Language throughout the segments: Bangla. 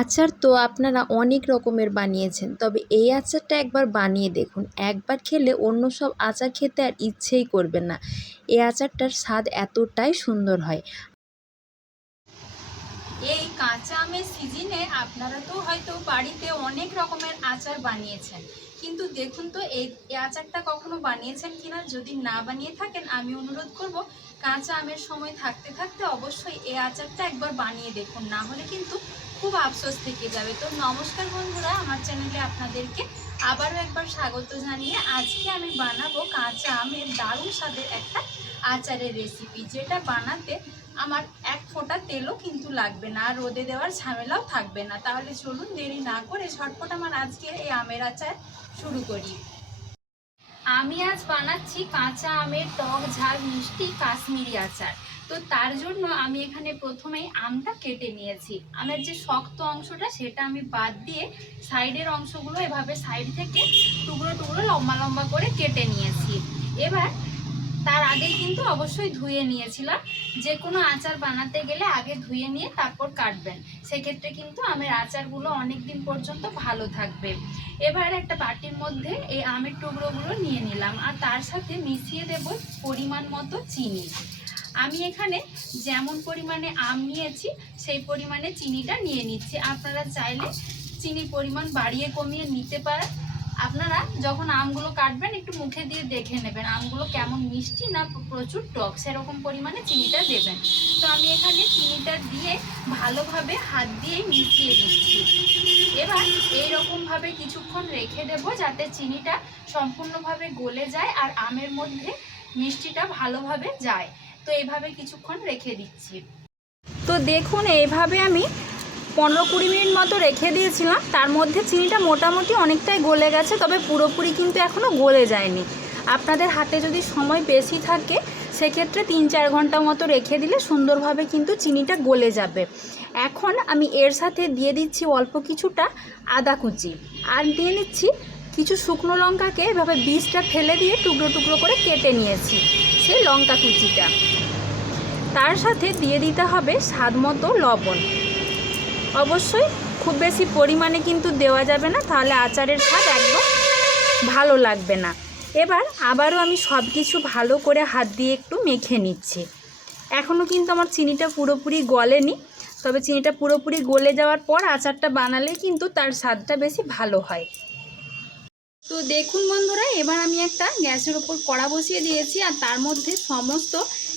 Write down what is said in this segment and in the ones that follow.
আচার তো আপনারা অনেক রকমের বানিয়েছেন, তবে এই আচারটা একবার বানিয়ে দেখুন। একবার খেলে অন্য সব আচার খেতে আর ইচ্ছেই করবে না। এই আচারটার স্বাদ এতটাই সুন্দর হয়। এই কাঁচা আমের সিজনে আপনারা তো হয়তো বাড়িতে অনেক রকমের আচার বানিয়েছেন, কিন্তু দেখুন তো এই আচারটা কখনো বানিয়েছেন কিনা। যদি না বানিয়ে থাকেন, আমি অনুরোধ করব কাঁচা আমের সময় থাকতে থাকতে অবশ্যই এই আচারটা একবার বানিয়ে দেখুন, না হলে কিন্তু খুব আফসোস থেকে যাবে। তো নমস্কার বন্ধুরা, আমার চ্যানেলে আপনাদেরকে আবারও একবার স্বাগত জানিয়ে আজকে আমি বানাবো কাঁচা আমের দারুণ স্বাদের একটা আচারের রেসিপি, যেটা বানাতে আমার এক ফোঁটা তেলও কিন্তু লাগবে না, আর রোদে দেওয়ার ঝামেলাও থাকবে না। তাহলে চলুন দেরি না করে ঝটপট আমার আজকে এই আমের আচার শুরু করি। আমি আজ বানাচ্ছি কাঁচা আমের টক ঝাল মিষ্টি কাশ্মীরি আচার। তো তার জন্য আমি এখানে প্রথমেই আমটা কেটে নিয়েছি। আমের যে শক্ত অংশটা সেটা আমি বাদ দিয়ে সাইডের অংশগুলো এভাবে সাইড থেকে টুকরো টুকরো লম্বা লম্বা করে কেটে নিয়েছি। এবার তার আগে কিন্তু অবশ্যই ধুয়ে নিয়েছিলাম। যে কোনো আচার বানাতে গেলে আগে ধুয়ে নিয়ে তারপর কাটবেন, সেক্ষেত্রে কিন্তু আমের আচারগুলো অনেক দিন পর্যন্ত ভালো থাকবে। এবার একটা বাটির মধ্যে এই আমের টুকরোগুলো নিয়ে নিলাম, আর তার সাথে মিশিয়ে দেব পরিমাণ মতো চিনি। আমি এখানে যেমন পরিমাণে আম নিয়েছি সেই পরিমাণে চিনিটা নিয়ে নিচ্ছি। আপনারা চাইলে চিনির পরিমাণ বাড়িয়ে কমিয়ে নিতে পারেন। আপনারা যখন আমগুলো কাটবেন একটু মুখে দিয়ে দেখে নেবেন আমগুলো কেমন মিষ্টি না প্রচুর টক, সেরকম পরিমাণে চিনিটা দেবেন। তো আমি এখানে চিনিটা দিয়ে ভালোভাবে হাত দিয়ে মিশিয়ে দিচ্ছি। এবার এইরকমভাবে কিছুক্ষণ রেখে দেব, যাতে চিনিটা সম্পূর্ণভাবে গলে যায় আর আমের মধ্যে মিষ্টিটা ভালোভাবে যায়। তো এইভাবে কিছুক্ষণ রেখে দিচ্ছি। তো দেখুন, এইভাবে আমি 15-20 মিনিট মতো রেখে দিয়েছিলাম। তার মধ্যে চিনিটা মোটামুটি অনেকটাই গলে গেছে, তবে পুরোপুরি কিন্তু এখনও গলে যায়নি। আপনাদের হাতে যদি সময় বেশি থাকে সেক্ষেত্রে 3-4 ঘন্টা মতো রেখে দিলে সুন্দরভাবে কিন্তু চিনিটা গলে যাবে। এখন আমি এর সাথে দিয়ে দিচ্ছি অল্প কিছুটা আদা কুচি, আর দিয়ে নিচ্ছি কিছু শুকনো লঙ্কাকে এভাবে বীজটা ফেলে দিয়ে টুকরো টুকরো করে কেটে নিয়েছি সেই লঙ্কা কুচিটা। তার সাথে দিয়ে দিতে হবে স্বাদ মতো লবণ। অবশ্যই খুব বেশি পরিমাণে কিন্তু দেওয়া যাবে না, তাহলে আচারের স্বাদ একদম ভালো লাগবে না। এবার আবারও আমি সব কিছু ভালো করে হাত দিয়ে একটু মেখে নিচ্ছি। এখনও কিন্তু আমার চিনিটা পুরোপুরি গলেনি, তবে চিনিটা পুরোপুরি গলে যাওয়ার পর আচারটা বানালে কিন্তু তার স্বাদটা বেশি ভালো হয়। তো দেখুন বন্ধুরা, এবার আমি একটা গ্যাসের ওপর কড়া বসিয়ে দিয়েছি, আর তার মধ্যে সমস্ত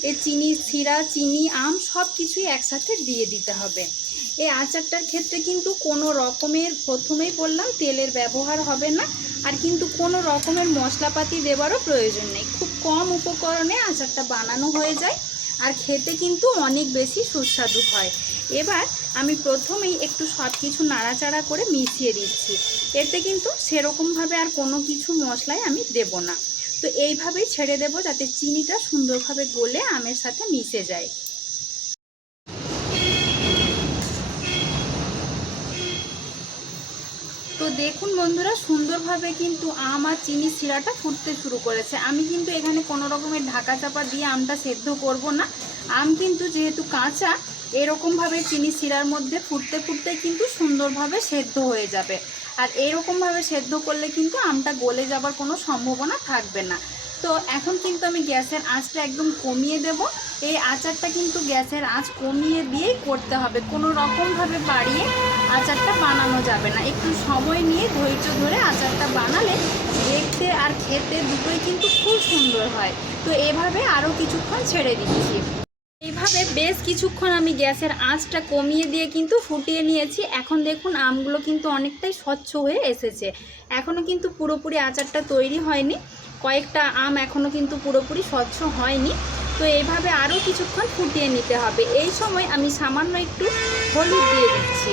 এই চিনি শিরা, চিনি, আম সব কিছুই একসাথে দিয়ে দিতে হবে। এই আচারটার ক্ষেত্রে কিন্তু কোনো রকমের, প্রথমেই বললাম, তেলের ব্যবহার হবে না, আর কিন্তু কোনো রকমের মশলাপাতি দেওয়ারও প্রয়োজন নেই। খুব কম উপকরণে আচারটা বানানো হয়ে যায়, আর খেতে কিন্তু অনেক বেশি সুস্বাদু হয়। এবার আমি প্রথমেই একটু সব কিছু নাড়াচাড়া করে মিশিয়ে দিচ্ছি। এতে কিন্তু সেরকমভাবে আর কোনো কিছু মশলাই আমি দেব না। তো এইভাবেই ছেড়ে দেব, যাতে চিনিটা সুন্দরভাবে গলে আমের সাথে মিশে যায়। তো দেখুন বন্ধুরা, সুন্দরভাবে কিন্তু আম আর চিনি শিরাটা ফুটতে শুরু করেছে। আমি কিন্তু এখানে কোনো রকমের ঢাকা চাপা দিয়ে আমটা সেদ্ধ করব না। আম কিন্তু যেহেতু কাঁচা, এরকমভাবে চিনি শিরার মধ্যে ফুটতে ফুটতে কিন্তু সুন্দরভাবে সেদ্ধ হয়ে যাবে। আর এরকমভাবে সেদ্ধ করলে কিন্তু আমটা গলে যাবার কোনো সম্ভাবনা থাকবে না। তো এখন কিন্তু আমি গ্যাসের আঁচটা একদম কমিয়ে দেব। এই আচারটা কিন্তু গ্যাসের আঁচ কমিয়ে দিয়েই করতে হবে, কোনো রকমভাবে বাড়িয়ে আচারটা বানানো যাবে না। একটু সময় নিয়ে ধৈর্য ধরে আচারটা বানালে দেখতে আর খেতে দুটোই কিন্তু খুব সুন্দর হয়। তো এভাবে আরও কিছুক্ষণ ছেড়ে দিচ্ছি। এইভাবে বেশ কিছুক্ষণ আমি গ্যাসের আঁচটা কমিয়ে দিয়ে কিন্তু ফুটিয়ে নিয়েছি। এখন দেখুন আমগুলো কিন্তু অনেকটাই স্বচ্ছ হয়ে এসেছে। এখনও কিন্তু পুরোপুরি আচারটা তৈরি হয়নি, কয়েকটা আম এখনও কিন্তু পুরোপুরি স্বচ্ছ হয়নি। তো এইভাবে আরও কিছুক্ষণ ফুটিয়ে নিতে হবে। এই সময় আমি সামান্য একটু হলুদ দিয়ে দিচ্ছি।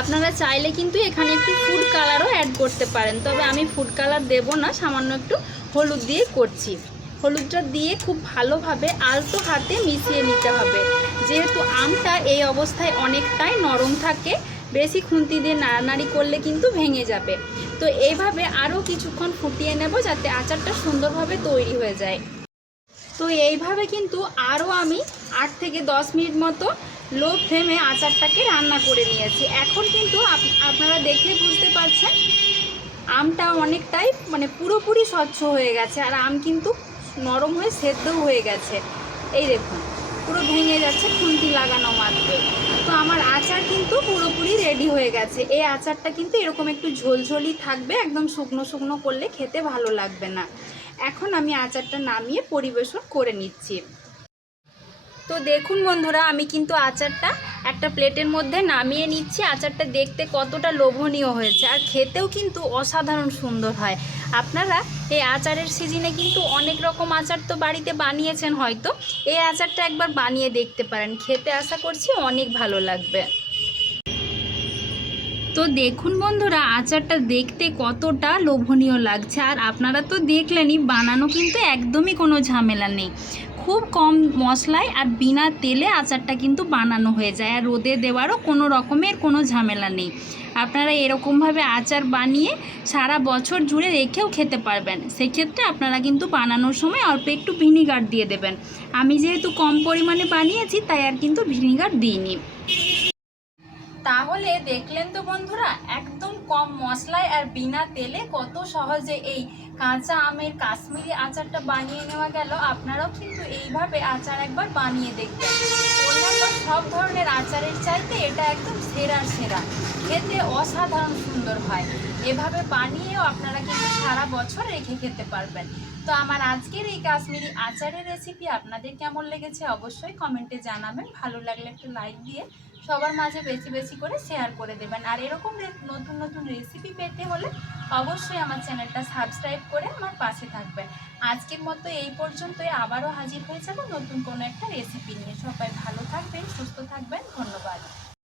আপনারা চাইলে কিন্তু এখানে একটু ফুড কালারও অ্যাড করতে পারেন, তবে আমি ফুড কালার দেব না, সামান্য একটু হলুদ দিয়ে করছি। হলুদটা দিয়ে খুব ভালোভাবে আলতো হাতে মিশিয়ে নিতে হবে। যেহেতু আমটা এই অবস্থায় অনেকটাই নরম থাকে, বেশি খুন্তি দিয়ে নাড়ানাড়ি করলে কিন্তু ভেঙে যাবে। তো এইভাবে আরও কিছুক্ষণ ফুটিয়ে নেব, যাতে আচারটা সুন্দরভাবে তৈরি হয়ে যায়। তো এইভাবে কিন্তু আরও আমি 8 থেকে 10 মিনিট মতো লো ফ্লেমে আচারটাকে রান্না করে নিয়েছি। এখন কিন্তু আপনারা দেখলে বুঝতে পারছেন আমটা অনেকটাই মানে পুরোপুরি স্বচ্ছ হয়ে গেছে, আর আম কিন্তু নরম হয়ে সেদ্ধও হয়ে গেছে। এই দেখুন পুরো ভেঙে যাচ্ছে খুন্তি লাগানো মাত্র। তো আমার আচার কিন্তু পুরোপুরি রেডি হয়ে গেছে। এই আচারটা কিন্তু এরকম একটু ঝোলঝোলই থাকবে, একদম শুকনো শুকনো করলে খেতে ভালো লাগবে না। এখন আমি আচারটা নামিয়ে পরিবেশন করে নিচ্ছি। তো দেখুন বন্ধুরা, আমি কিন্তু আচারটা একটা প্লেটের মধ্যে নামিয়ে নিচ্ছি। আচারটা দেখতে কতটা লোভনীয় হয়েছে, আর খেতেও কিন্তু অসাধারণ সুন্দর হয়। আপনারা এই আচারের সিজনে কিন্তু অনেক রকম আচার তো বাড়িতে বানিয়েছেন হয়তো, এই আচারটা একবার বানিয়ে দেখতে পারেন, খেতে আশা করছি অনেক ভালো লাগবে। তো দেখুন বন্ধুরা, আচারটা দেখতে কতটা লোভনীয় লাগছে, আর আপনারা তো দেখলেনই বানানো কিন্তু একদমই কোনো ঝামেলা নেই। খুব কম মশলায় আর বিনা তেলে আচারটা কিন্তু বানানো হয়ে যায়, আর রোদে দেওয়ারও কোনো রকমের কোনো ঝামেলা নেই। আপনারা এরকমভাবে আচার বানিয়ে সারা বছর জুড়ে রেখেও খেতে পারবেন। সেক্ষেত্রে আপনারা কিন্তু বানানোর সময় অল্প একটু ভিনিগার দিয়ে দেবেন। আমি যেহেতু কম পরিমাণে বানিয়েছি তাই আর কিন্তু ভিনিগার দিইনি। তাহলে দেখলেন তো বন্ধুরা, একদম কম মশলায় আর বিনা তেলে কত সহজে এই কাঁচা আমের কাশ্মীরি আচারটা বানিয়ে নেওয়া গেল। আপনারাও কিন্তু এইভাবে আচার একবার বানিয়ে দেখবেন। অন্যান্য সব ধরনের আচারের চাইতে এটা একদম সেরা সেরা, খেতে অসাধারণ সুন্দর হয়। এভাবে বানিয়েও আপনারা কিন্তু সারা বছর রেখে খেতে পারবেন। তো আমার আজকের এই কাশ্মীরি আচারের রেসিপি আপনাদের কেমন লেগেছে অবশ্যই কমেন্টে জানাবেন। ভালো লাগলে একটা লাইক দিয়ে সবার মাঝে বেশি বেশি করে শেয়ার করে দেবেন। আর এরকম নতুন নতুন রেসিপি পেতে হলে অবশ্যই আমার চ্যানেলটা সাবস্ক্রাইব করে আমার পাশে থাকবেন। আজকের মতো এই পর্যন্তই, আবারও হাজির হয়ে যাব নতুন কোনো একটা রেসিপি নিয়ে। সবাই ভালো থাকবেন, সুস্থ থাকবেন, ধন্যবাদ।